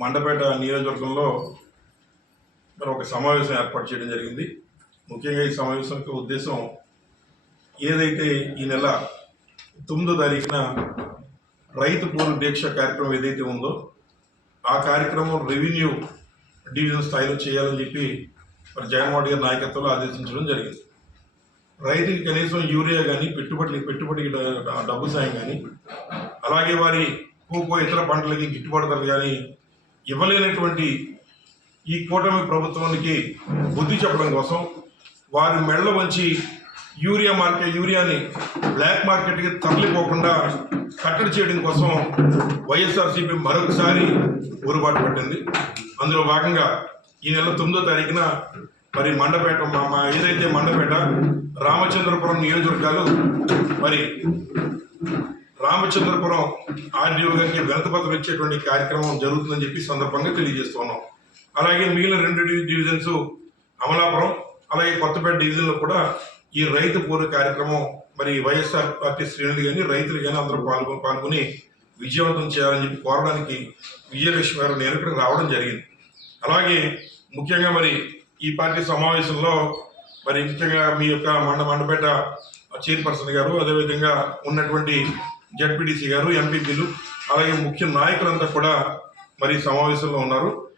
మండపేట నియోజకవర్గంలో మరి ఒక సమావేశం ఏర్పాటు చేయడం జరిగింది. ముఖ్యంగా ఈ సమావేశం యొక్క ఉద్దేశం ఏదైతే ఈ నెల తొమ్మిదో తారీఖున రైతు పూర్వ దీక్ష కార్యక్రమం ఏదైతే ఉందో ఆ కార్యక్రమం రెవెన్యూ డివిజన్ స్థాయిలో చేయాలని చెప్పి మరి జగన్మోహన్ గారి నాయకత్వంలో ఆదేశించడం జరిగింది. రైతుకి కనీసం యూరియా కానీ పెట్టుబడి పెట్టుబడికి డబ్బు సాయం కానీ అలాగే వారి కోకో ఇతర పంటలకి గిట్టుబాటు ధర కానీ ఇవ్వలేనటువంటి ఈ కూటమి ప్రభుత్వానికి బుద్ధి చెప్పడం కోసం వారి మెళ్ళ వంచి యూరియా మార్కెట్ యూరియాని బ్లాక్ మార్కెట్కి తరలిపోకుండా కట్టడి చేయడం కోసం వైఎస్ఆర్సీపీ మరొకసారి ఊరుబాటు పట్టింది. అందులో భాగంగా ఈ నెల తొమ్మిదో తారీఖున మరి మండపేట మా మా ఏదైతే మండపేట రామచంద్రపురం నియోజకవర్గాలు మరి రామచంద్రపురం ఆర్డీఓ గారికి వినతిపత్రం ఇచ్చేటువంటి కార్యక్రమం జరుగుతుందని చెప్పి సందర్భంగా తెలియజేస్తున్నాం. అలాగే మిగిలిన రెండు డివిజన్స్ అమలాపురం అలాగే కొత్తపేట డివిజన్లో కూడా ఈ రైతు పూర్వ కార్యక్రమం మరి వైఎస్ఆర్ పార్టీ శ్రేణులు కానీ రైతులు కానీ అందరూ పాల్గొ పాల్గొని విజయవంతం చేయాలని చెప్పి కోరడానికి విజయలక్ష్మి గారు నేను ఇక్కడికి రావడం జరిగింది. అలాగే ముఖ్యంగా మరి ఈ పార్టీ సమావేశంలో మరి ముఖ్యంగా మీ యొక్క మండ మండపేట చైర్పర్సన్ గారు అదేవిధంగా ఉన్నటువంటి జడ్పీటీసీ గారు ఎంపీపీలు అలాగే ముఖ్య నాయకులంతా కూడా మరి సమావేశంలో ఉన్నారు.